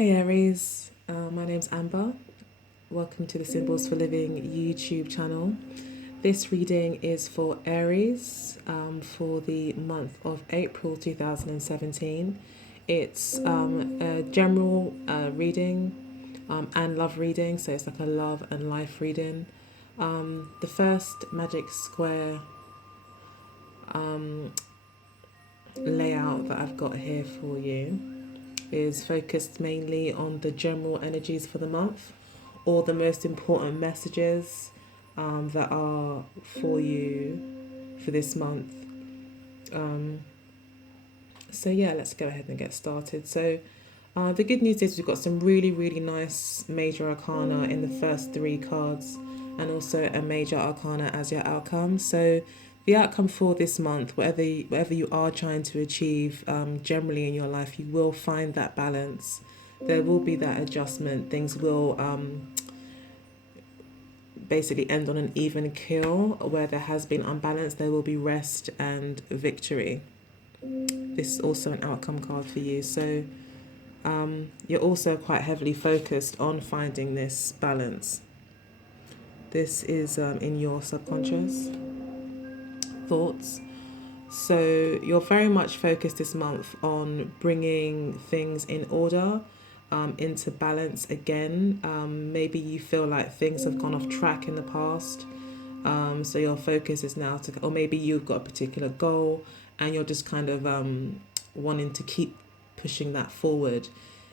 Hey Aries, my name's Amber. Welcome to the Symbols for Living YouTube channel. This reading is for Aries for the month of April 2017. It's a general reading and love reading, so it's like a love and life reading. The first magic square layout that I've got here for you is focused mainly on the general energies for the month, or the most important messages that are for you for this month. So yeah, let's go ahead and get started. So the good news is we've got some really nice major arcana in the first three cards, and also a major arcana as your outcome. So the outcome for this month, whatever you are trying to achieve generally in your life, you will find that balance. There will be that adjustment. Things will basically end on an even keel. Where there has been unbalance, there will be rest and victory. This is also an outcome card for you. So you're also quite heavily focused on finding this balance. This is in your subconscious thoughts. So you're very much focused this month on bringing things in order, into balance again. Maybe you feel like things have gone off track in the past. So your focus is now to, or maybe you've got a particular goal and you're just kind of wanting to keep pushing that forward.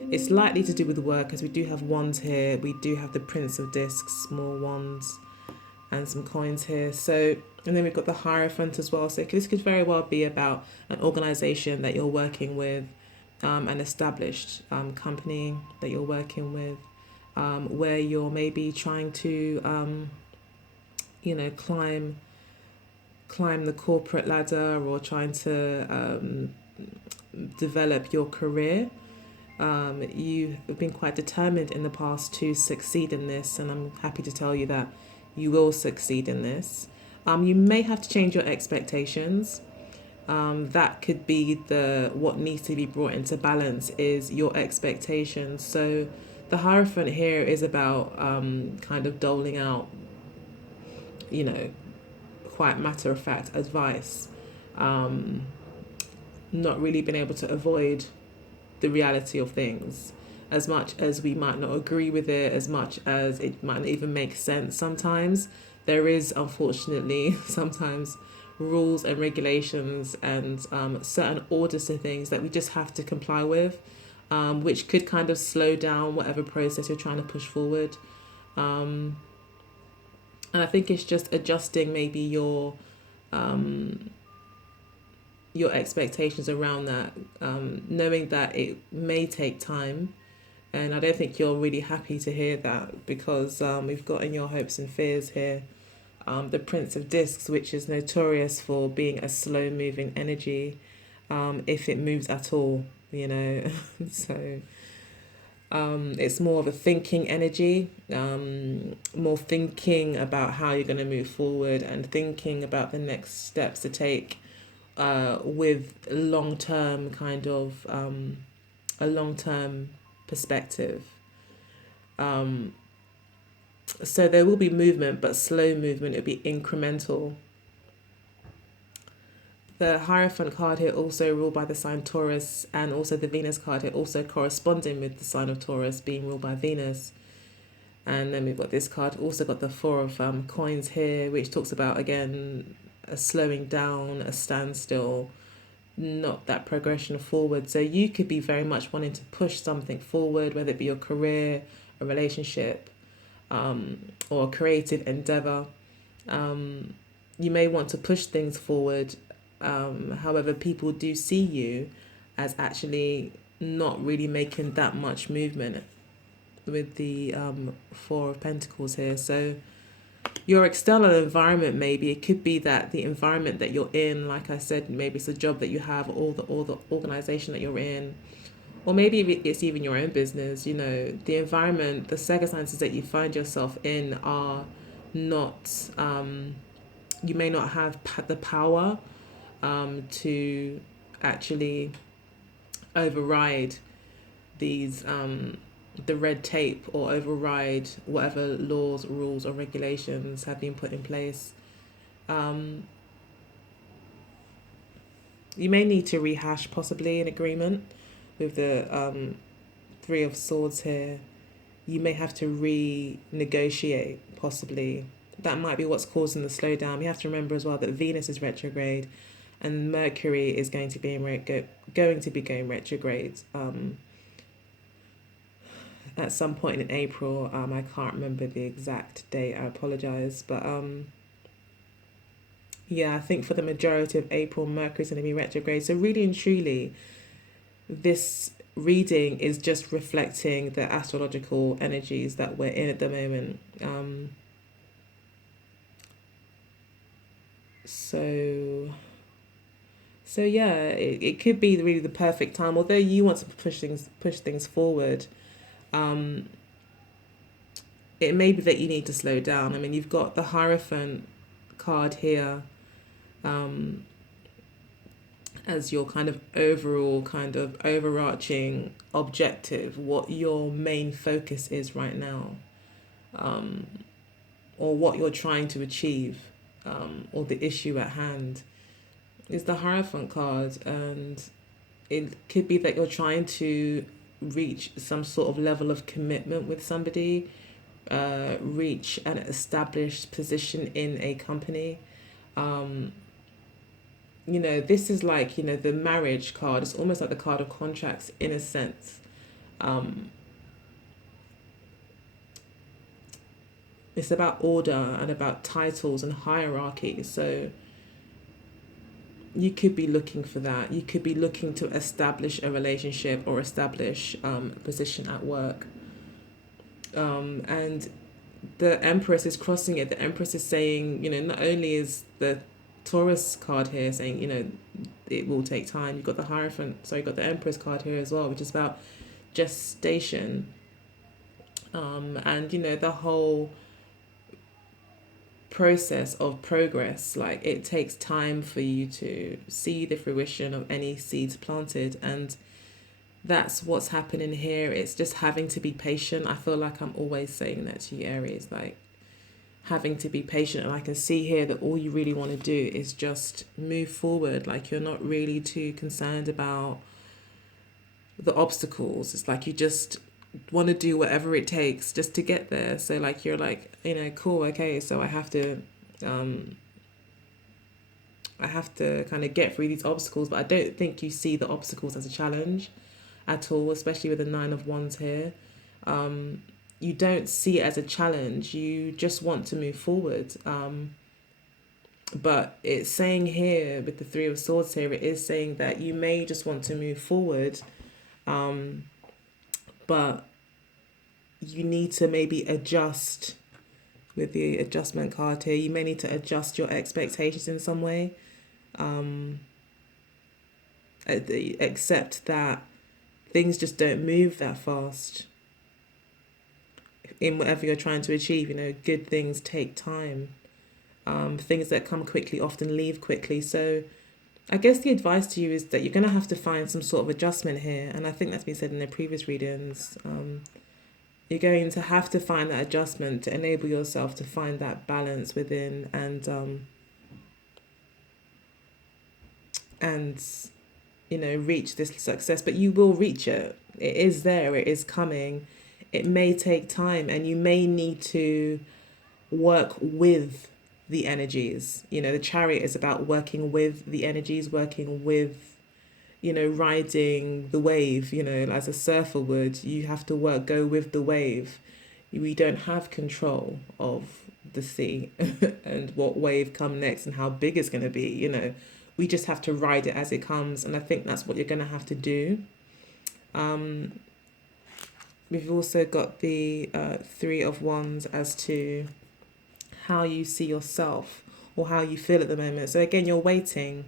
It's likely to do with work, as we do have wands here. We do have the Prince of Discs, small wands, and some coins here. So, and then we've got the Hierophant as well. So this could very well be about an organization that you're working with, an established company that you're working with, where you're maybe trying to, climb the corporate ladder, or trying to develop your career. You've been quite determined in the past to succeed in this, and I'm happy to tell you that you will succeed in this. You may have to change your expectations. That could be what needs to be brought into balance is your expectations. So the Hierophant here is about kind of doling out, quite matter of fact advice. Not really been able to avoid the reality of things, as much as we might not agree with it, as much as it might not even make sense sometimes. There is unfortunately sometimes rules and regulations and certain orders to things that we just have to comply with, which could kind of slow down whatever process you're trying to push forward. And I think it's just adjusting maybe your expectations around that, knowing that it may take time. And I don't think you're really happy to hear that, because we've got in your hopes and fears here the Prince of Discs, which is notorious for being a slow moving energy, if it moves at all, so it's more of a thinking energy, more thinking about how you're going to move forward and thinking about the next steps to take, with long-term kind of a long-term perspective. So there will be movement, but slow movement. It'll be incremental. The Hierophant card here also ruled by the sign Taurus, and also the Venus card here also corresponding with the sign of Taurus being ruled by Venus. And then we've got this card, also got the Four of Coins here, which talks about, again, a slowing down, a standstill, not that progression forward. So you could be very much wanting to push something forward, whether it be your career, a relationship, or a creative endeavor. You may want to push things forward. However, people do see you as actually not really making that much movement with the Four of Pentacles here. So your external environment, maybe it could be that the environment that you're in, like I said, maybe it's a job that you have, or the organization that you're in, or maybe it's even your own business. The environment, the circumstances that you find yourself in are not, you may not have the power to actually override these the red tape or override whatever laws, rules, or regulations have been put in place. Um, you may need to rehash possibly an agreement with the Three of Swords here. You may have to renegotiate possibly. That might be what's causing the slowdown. You have to remember as well that Venus is retrograde, and Mercury is going to be going retrograde at some point in April. I can't remember the exact date. I apologize, but yeah, I think for the majority of April, Mercury's going to be retrograde. So really and truly, this reading is just reflecting the astrological energies that we're in at the moment. So so yeah, it could be really the perfect time. Although you want to push things forward, um, it may be that you need to slow down. I mean, you've got the Hierophant card here, um, as your kind of overall, kind of overarching objective, what your main focus is right now, um, or what you're trying to achieve, or the issue at hand, is the Hierophant card. And it could be that you're trying to reach some sort of level of commitment with somebody, reach an established position in a company. Um, this is like, the marriage card. It's almost like the card of contracts in a sense. Um, it's about order and about titles and hierarchy. So you could be looking for that. You could be looking to establish a relationship or establish a position at work. And the Empress is crossing it. The Empress is saying, not only is the Taurus card here saying, it will take time. You've got the you've got the Empress card here as well, which is about gestation. And, the whole process of progress. Like, it takes time for you to see the fruition of any seeds planted. And that's what's happening here. It's just having to be patient. I feel like I'm always saying that to you, Aries, like having to be patient. And I can see here that all you really want to do is just move forward. Like, you're not really too concerned about the obstacles. It's like you just want to do whatever it takes just to get there. So like, you're like, cool, okay, so I have to kind of get through these obstacles. But I don't think you see the obstacles as a challenge at all, especially with the Nine of Wands here. You don't see it as a challenge. You just want to move forward. But it's saying here with the Three of Swords here, it is saying that you may just want to move forward, but you need to maybe adjust with the adjustment card here. You may need to adjust your expectations in some way. Accept that things just don't move that fast in whatever you're trying to achieve. Good things take time. Things that come quickly often leave quickly. So I guess the advice to you is that you're going to have to find some sort of adjustment here. And I think that's been said in the previous readings. You're going to have to find that adjustment to enable yourself to find that balance within and reach this success. But you will reach it. It is there. It is coming. It may take time, and you may need to work with the energies. The Chariot is about working with the energies, working with, riding the wave. As a surfer would, you have to go with the wave. We don't have control of the sea and what wave come next and how big it's going to be. We just have to ride it as it comes. And I think that's what you're going to have to do. We've also got the Three of Wands as to how you see yourself or how you feel at the moment. So again, you're waiting.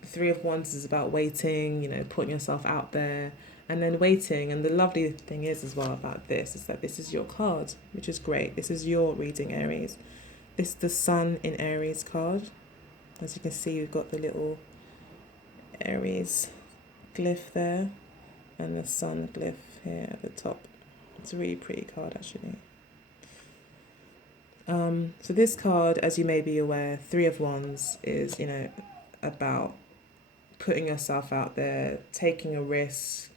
The Three of Wands is about waiting, putting yourself out there and then waiting. And the lovely thing is as well about this is that this is your card, which is great. This is your reading, Aries. This is the Sun in Aries card. As you can see, we've got the little Aries glyph there and the Sun glyph here at the top. It's a really pretty card, actually. So this card, as you may be aware, Three of Wands is, about putting yourself out there, taking a risk,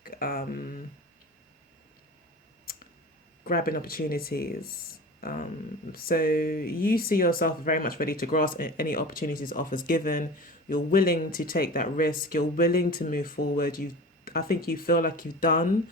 grabbing opportunities. So you see yourself very much ready to grasp any opportunities offers given. You're willing to take that risk. You're willing to move forward. I think you feel like you've done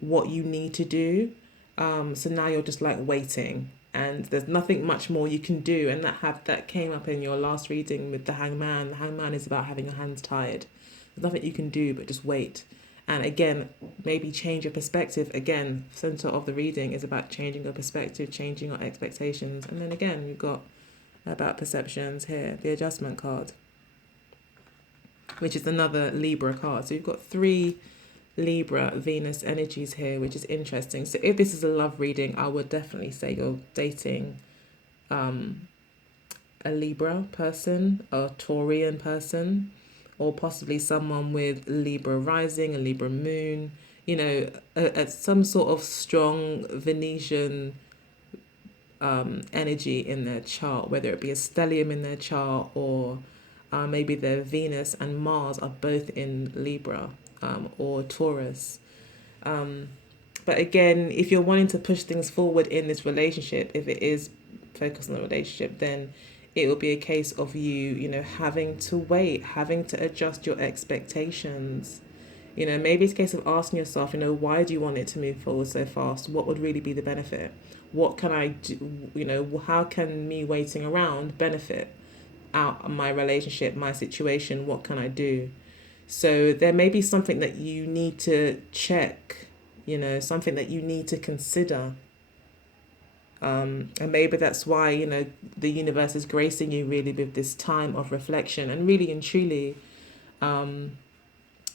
what you need to do. So now you're just like waiting, and there's nothing much more you can do. And that came up in your last reading with the Hangman. The Hangman is about having your hands tied. There's nothing you can do but just wait. And again, maybe change your perspective. Again, center of the reading is about changing your perspective, changing your expectations. And then again, we've got about perceptions here, the Adjustment card, which is another Libra card. So you've got 3 Libra Venus energies here, which is interesting. So if this is a love reading, I would definitely say you're dating a Libra person, a Taurian person, or possibly someone with Libra rising, a Libra moon, some sort of strong Venetian energy in their chart, whether it be a stellium in their chart, or maybe their Venus and Mars are both in Libra, or Taurus. But again, if you're wanting to push things forward in this relationship, if it is focused on the relationship, then it will be a case of you, having to wait, having to adjust your expectations. Maybe it's a case of asking yourself, why do you want it to move forward so fast? What would really be the benefit? What can I do? How can me waiting around benefit out my relationship, my situation? What can I do? So there may be something that you need to check, something that you need to consider. And maybe that's why, the universe is gracing you really with this time of reflection. And really and truly,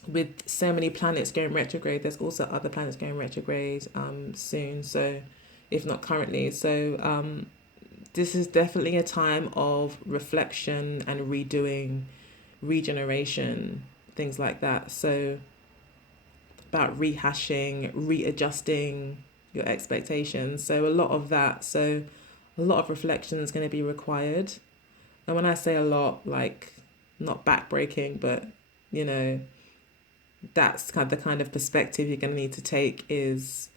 with so many planets going retrograde, there's also other planets going retrograde soon. So if not currently. So this is definitely a time of reflection and redoing, regeneration, things like that. So about rehashing, readjusting your expectations. So a lot of that. So a lot of reflection is going to be required. And when I say a lot, like not backbreaking, but that's the kind of perspective you're going to need to take is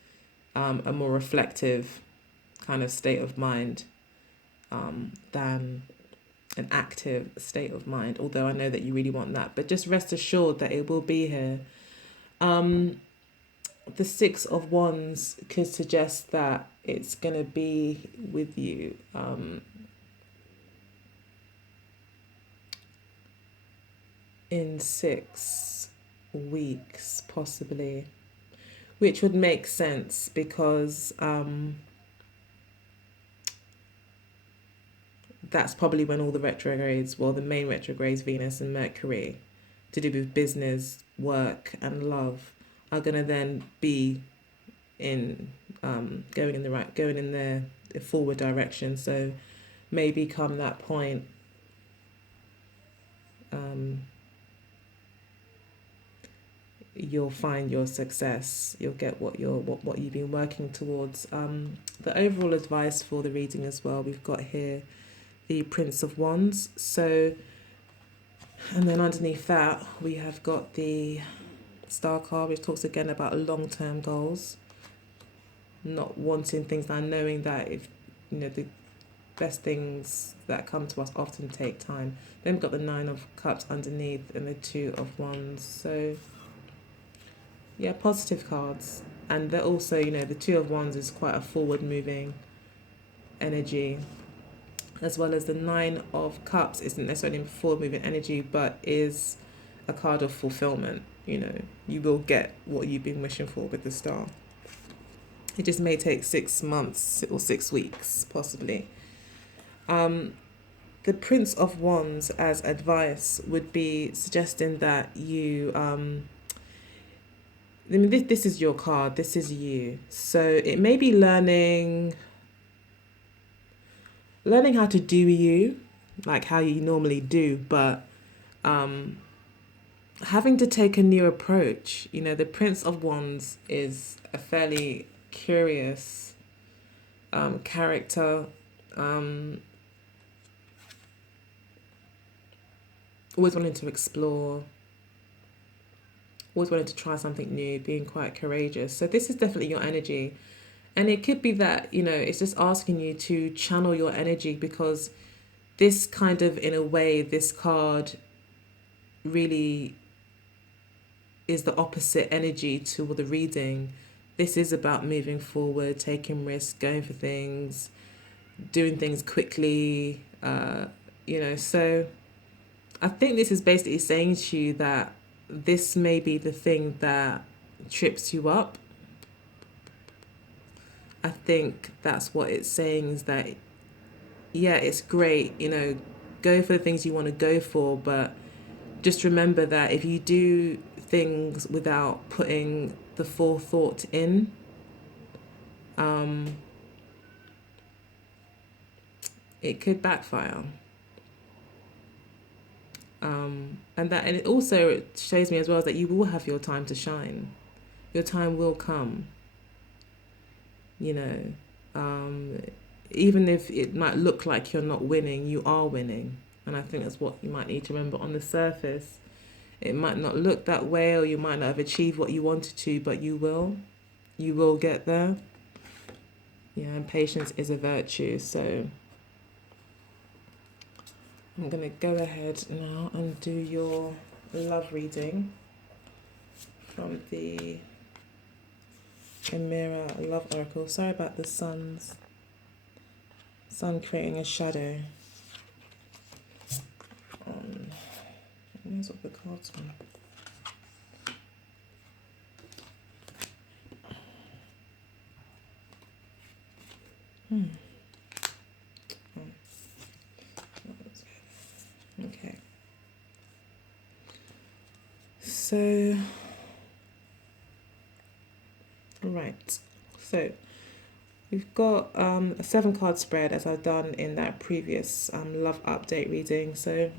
a more reflective kind of state of mind than an active state of mind. Although I know that you really want that, but just rest assured that it will be here. The Six of Wands could suggest that it's going to be with you in 6 weeks, possibly, which would make sense because that's probably when all the retrogrades, well, the main retrogrades, Venus and Mercury, to do with business, work, and love, are going to then be in going in their forward direction. So maybe come that point, you'll find your success. You'll get what you've been working towards. The overall advice for the reading as well, we've got here the Prince of Wands. So, and then underneath that we have got the Star card, which talks again about long-term goals, not wanting things and knowing that if the best things that come to us often take time. Then we've got the Nine of Cups underneath and the Two of Wands. So yeah, positive cards. And they're also, the Two of Wands is quite a forward moving energy, as well as the Nine of Cups isn't necessarily forward moving energy, but is a card of fulfillment. You will get what you've been wishing for with the Star. It just may take 6 months or 6 weeks, possibly. The Prince of Wands as advice would be suggesting that you, this is your card, this is you. So it may be learning how to do you, like how you normally do, but having to take a new approach. You know, the Prince of Wands is a fairly curious character. Always wanting to explore, always wanting to try something new, being quite courageous. So this is definitely your energy. And it could be that, you know, it's just asking you to channel your energy, because this kind of, in a way, this card really is the opposite energy to the reading. This is about moving forward, taking risks, going for things, doing things quickly, you know. So I think this is basically saying to you that this may be the thing that trips you up. I think that's what it's saying, is that, yeah, it's great, you know, go for the things you want to go for, but just remember that if you do things without putting the forethought in, um, it could backfire. And it also shows me as well that you will have your time to shine. Your time will come, you know. Even if it might look like you're not winning, you are winning. And I think that's what you might need to remember. On the surface, it might not look that way, or you might not have achieved what you wanted to, but you will. You will get there. Yeah, and patience is a virtue. So I'm going to go ahead now and do your love reading from the Emira Love Oracle. Sorry about the sun creating a shadow. Where's all the cards from? Okay. So, right. So, we've got a 7-card spread, as I've done in that previous love update reading. So,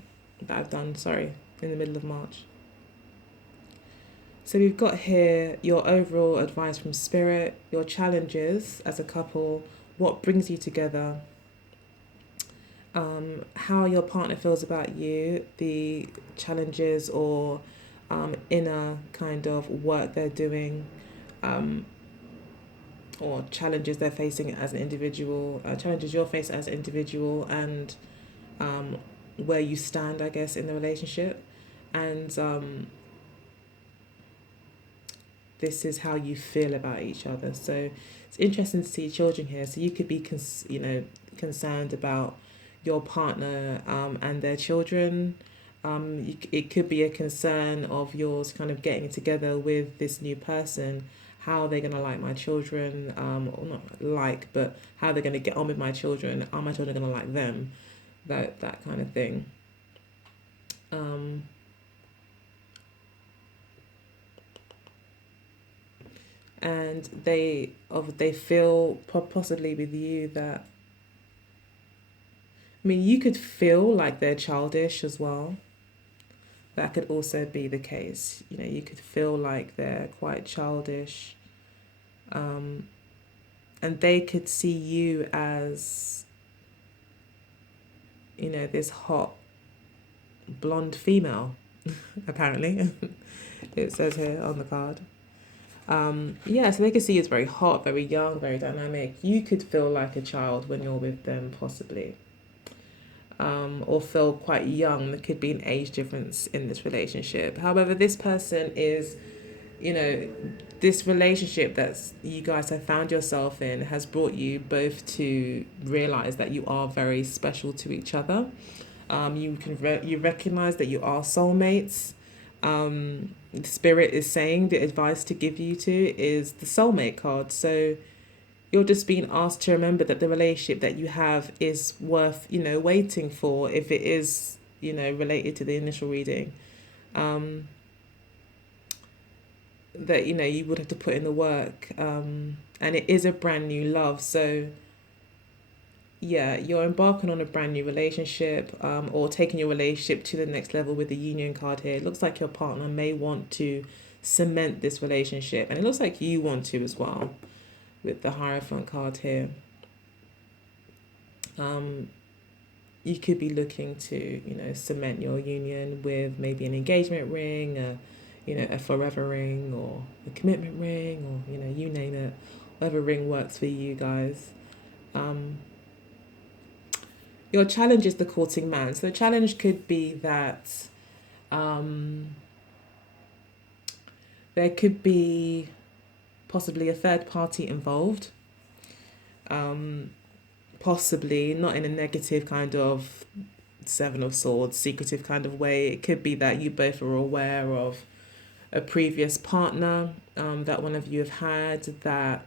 that I've done, sorry, in the middle of March. So we've got here your overall advice from Spirit, your challenges as a couple, what brings you together, how your partner feels about you, the challenges or inner kind of work they're doing, or challenges they're facing as an individual, challenges you're facing as an individual, and where you stand, I guess, in the relationship. And this is how you feel about each other. So it's interesting to see children here. So you could be, concerned about your partner and their children. It could be a concern of yours, kind of getting together with this new person. How are they going to like my children? Or not like, but how they're going to get on with my children. Are my children going to like them? That kind of thing. And they feel possibly with you that, I mean, you could feel like they're childish as well. That could also be the case. You know, you could feel like they're quite childish, and they could see you as, you know, this hot blonde female. Apparently, it says here on the card. Yeah, so they could see you as very hot, very young, very dynamic. You could feel like a child when you're with them, possibly. Or feel quite young. There could be an age difference in this relationship. However, this person is, you know, this relationship that's you guys have found yourself in has brought you both to realize that you are very special to each other. You recognize that you are soulmates. The spirit is saying the advice to give you to is the soulmate card. So you're just being asked to remember that the relationship that you have is worth, you know, waiting for, if it is, you know, related to the initial reading. That, you know, you would have to put in the work. And it is a brand new love. So yeah, you're embarking on a brand new relationship, or taking your relationship to the next level with the union card here. It looks like your partner may want to cement this relationship, and it looks like you want to as well with the Hierophant card here. Um, you could be looking to, cement your union with maybe an engagement ring, a forever ring, or a commitment ring, or, you name it, whatever ring works for you guys. Um, your challenge is the courting man. So the challenge could be that um, there could be possibly a third party involved. Um, Possibly not in a negative kind of Seven of Swords, secretive kind of way. It could be that you both are aware of a previous partner that one of you have had that,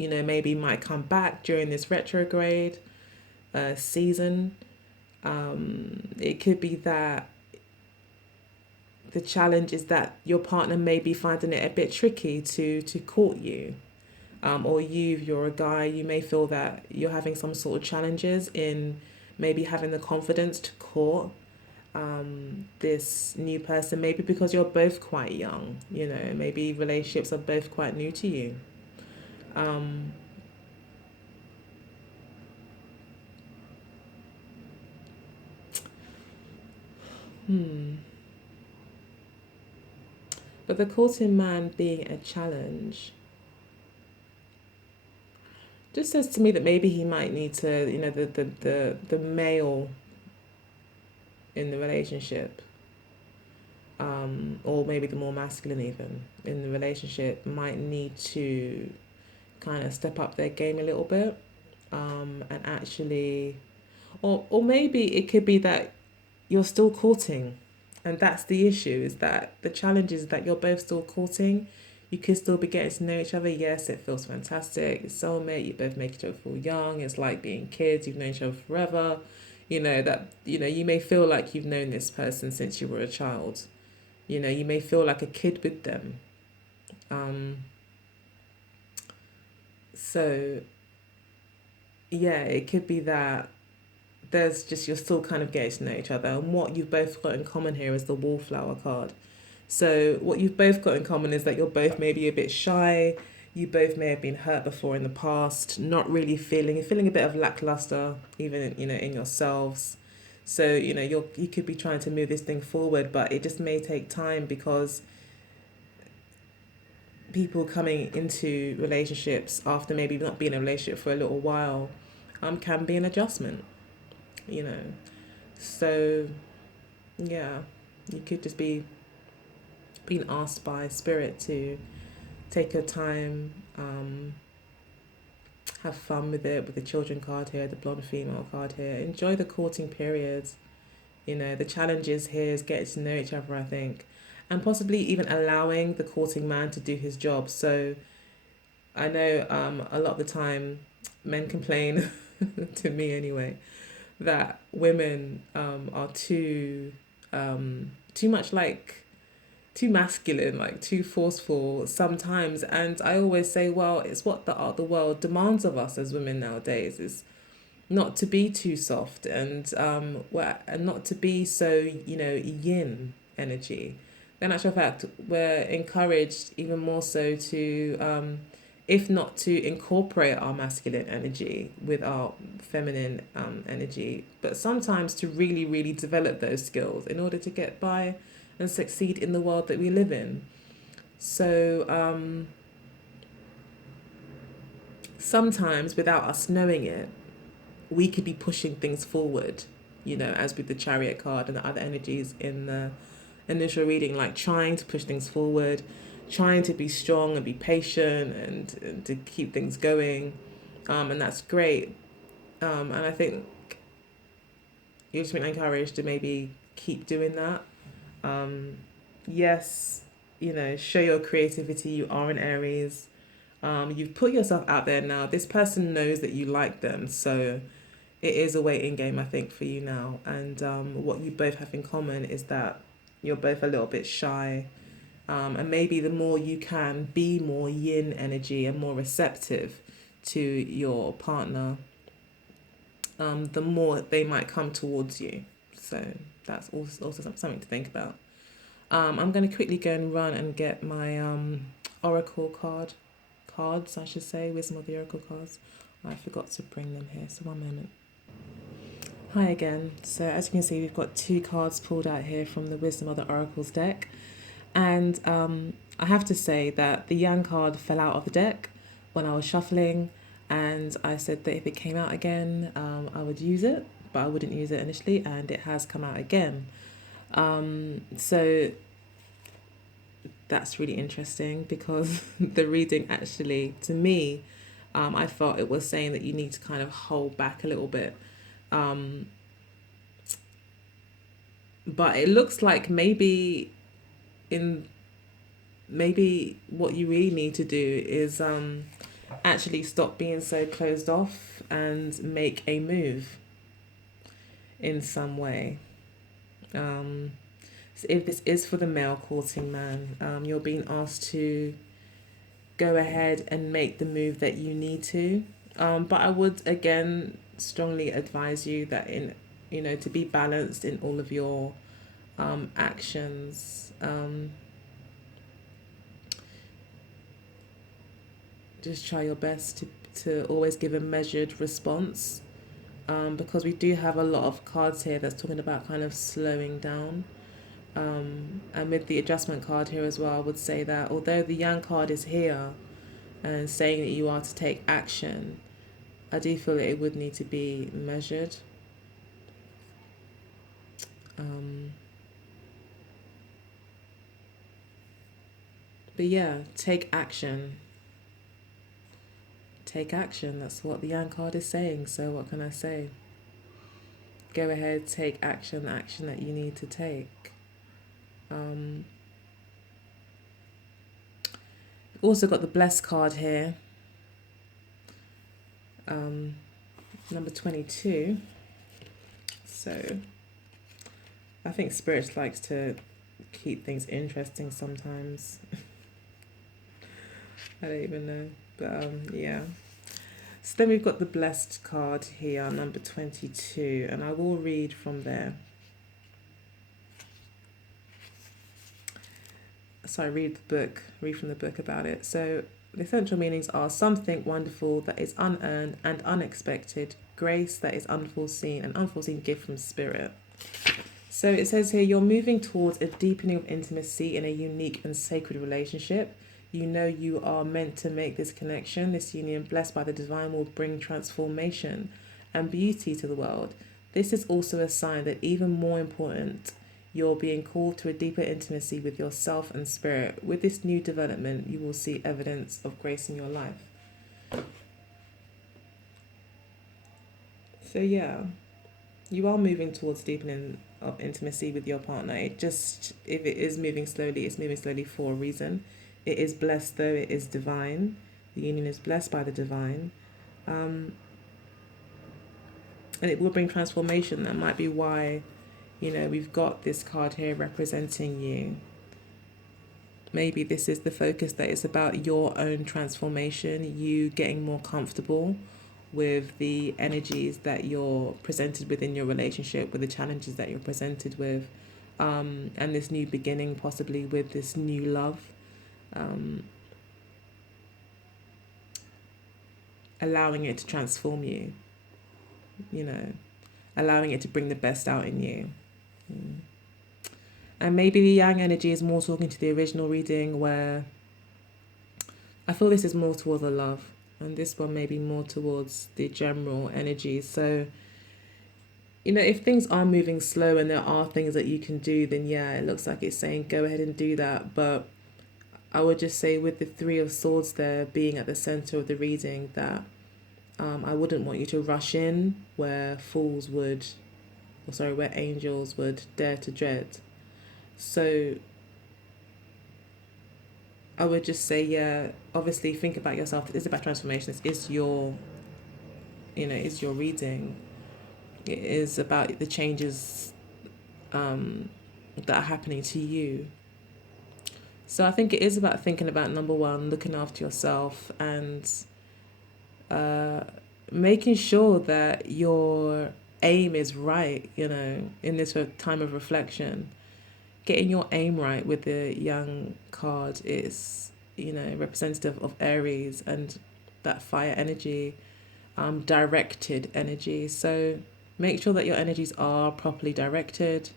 maybe might come back during this retrograde season. It could be that the challenge is that your partner may be finding it a bit tricky to court you. Or if you're a guy, you may feel that you're having some sort of challenges in maybe having the confidence to court this new person, maybe because you're both quite young, maybe relationships are both quite new to you. Um, hmm. But the courting man being a challenge just says to me that maybe he might need to, the male in the relationship, or maybe the more masculine even in the relationship, might need to kind of step up their game a little bit, and actually, or maybe it could be that you're still courting, and that's the issue, is that the challenge is that you're both still courting. You could still be getting to know each other. Yes, it feels fantastic. It's soulmate. You both make each other feel young. It's like being kids. You've known each other forever. You may feel like you've known this person since you were a child. You may feel like a kid with them. Um, so yeah, it could be that there's just, you're still kind of getting to know each other, and what you've both got in common here is the wallflower card. So what you've both got in common is that you're both maybe a bit shy. You both may have been hurt before in the past, not really feeling a bit of lackluster, even in yourselves. So you could be trying to move this thing forward, but it just may take time, because people coming into relationships after maybe not being in a relationship for a little while, can be an adjustment. You know, so yeah, you could just be being asked by spirit to take your time, have fun with it, with the children card here, the blonde female card here. Enjoy the courting periods. The challenges here is getting to know each other, I think, and possibly even allowing the courting man to do his job. So I know a lot of the time men complain, to me anyway, that women are too much like too masculine, like too forceful sometimes. And I always say, well, it's what the world demands of us as women nowadays, is not to be too soft, and not to be so, yin energy. In actual fact, we're encouraged even more so to, if not to incorporate our masculine energy with our feminine energy, but sometimes to really, really develop those skills in order to get by and succeed in the world that we live in. So sometimes, without us knowing it, we could be pushing things forward, as with the Chariot card and the other energies in the initial reading, like trying to push things forward, trying to be strong and be patient, and to keep things going. And that's great. And I think you're just being encouraged to maybe keep doing that. Um, yes, show your creativity. You are an Aries. You've put yourself out there now. This person knows that you like them. So it is a waiting game, I think, for you now. And what you both have in common is that you're both a little bit shy. And maybe the more you can be more yin energy and more receptive to your partner, the more they might come towards you. So that's also something to think about. I'm going to quickly go and run and get my oracle cards, I should say, wisdom of the oracle cards. I forgot to bring them here, so one moment. Hi again. So as you can see, we've got 2 cards pulled out here from the wisdom of the oracles deck, and I have to say that the Yang card fell out of the deck when I was shuffling, and I said that if it came out again, I would use it, but I wouldn't use it initially, and it has come out again. So that's really interesting because the reading actually, to me, I felt it was saying that you need to kind of hold back a little bit. But it looks like in maybe what you really need to do is actually stop being so closed off and make a move in some way. So if this is for the male courting man, you're being asked to go ahead and make the move that you need to. But I would again strongly advise you that to be balanced in all of your actions. Just try your best to always give a measured response, because we do have a lot of cards here that's talking about kind of slowing down. And with the adjustment card here as well, I would say that although the Yang card is here and saying that you are to take action, I do feel that it would need to be measured. But yeah, take action. Take action. That's what the Yang card is saying. So what can I say? Go ahead, take action that you need to take. Also got the blessed card here. Number 22. So I think Spirit likes to keep things interesting sometimes. I don't even know. But yeah. So then we've got the blessed card here, number 22, and I will read from there. So I read from the book about it. So the essential meanings are something wonderful that is unearned and unexpected, grace that is unforeseen, an unforeseen gift from Spirit. So it says here, you're moving towards a deepening of intimacy in a unique and sacred relationship. You know you are meant to make this connection. This union, blessed by the divine, will bring transformation and beauty to the world. This is also a sign that, even more important, you're being called to a deeper intimacy with yourself and Spirit. With this new development, you will see evidence of grace in your life. So yeah, you are moving towards deepening of intimacy with your partner. It just, if it is moving slowly, it's moving slowly for a reason. It is blessed, though. It is divine. The union is blessed by the divine. And it will bring transformation. That might be why, we've got this card here representing you. Maybe this is the focus, that it's about your own transformation, you getting more comfortable with the energies that you're presented with in your relationship, with the challenges that you're presented with, and this new beginning, possibly with this new love. Allowing it to transform you, allowing it to bring the best out in you. And maybe the Yang energy is more talking to the original reading, where I feel this is more towards the love, and this one may be more towards the general energy. So, if things are moving slow and there are things that you can do, then yeah, it looks like it's saying go ahead and do that. But I would just say, with the Three of Swords there being at the center of the reading, that I wouldn't want you to rush in where where angels would dare to dread. So I would just say, yeah, obviously think about yourself. It's about transformation. It's your, it's your reading. It is about the changes that are happening to you. So I think it is about thinking about, number one, looking after yourself and making sure that your aim is right, in this time of reflection. Getting your aim right with the young card is, representative of Aries and that fire energy, directed energy. So make sure that your energies are properly directed,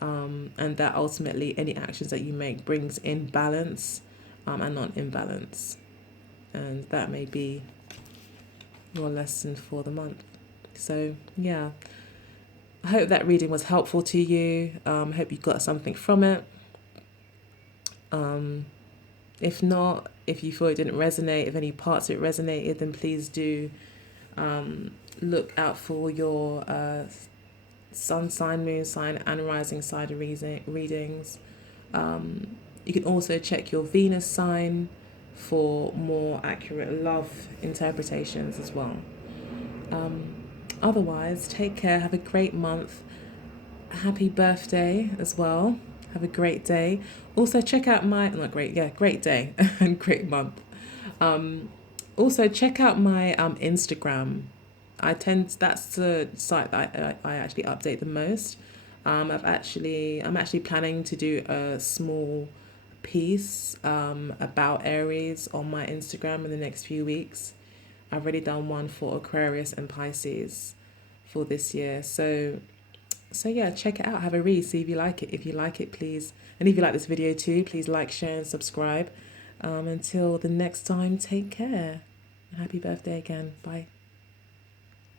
and that ultimately any actions that you make brings in balance, and not imbalance. And that may be your lesson for the month. So yeah, I hope that reading was helpful to you. I hope you got something from it. If not, if you thought it didn't resonate, if any parts of it resonated, then please do look out for your sun sign, moon sign, and rising sign readings. You can also check your Venus sign for more accurate love interpretations as well. Otherwise, take care. Have a great month. Happy birthday as well. Have a great day. Also, check out my, not great, yeah, great day and great month. Also, check out my Instagram. That's the site that I actually update the most. I'm actually planning to do a small piece about Aries on my Instagram in the next few weeks. I've already done one for Aquarius and Pisces for this year. So yeah, check it out. Have a read. See if you like it. If you like it, please. And if you like this video too, please like, share, and subscribe. Until the next time, take care. And happy birthday again. Bye.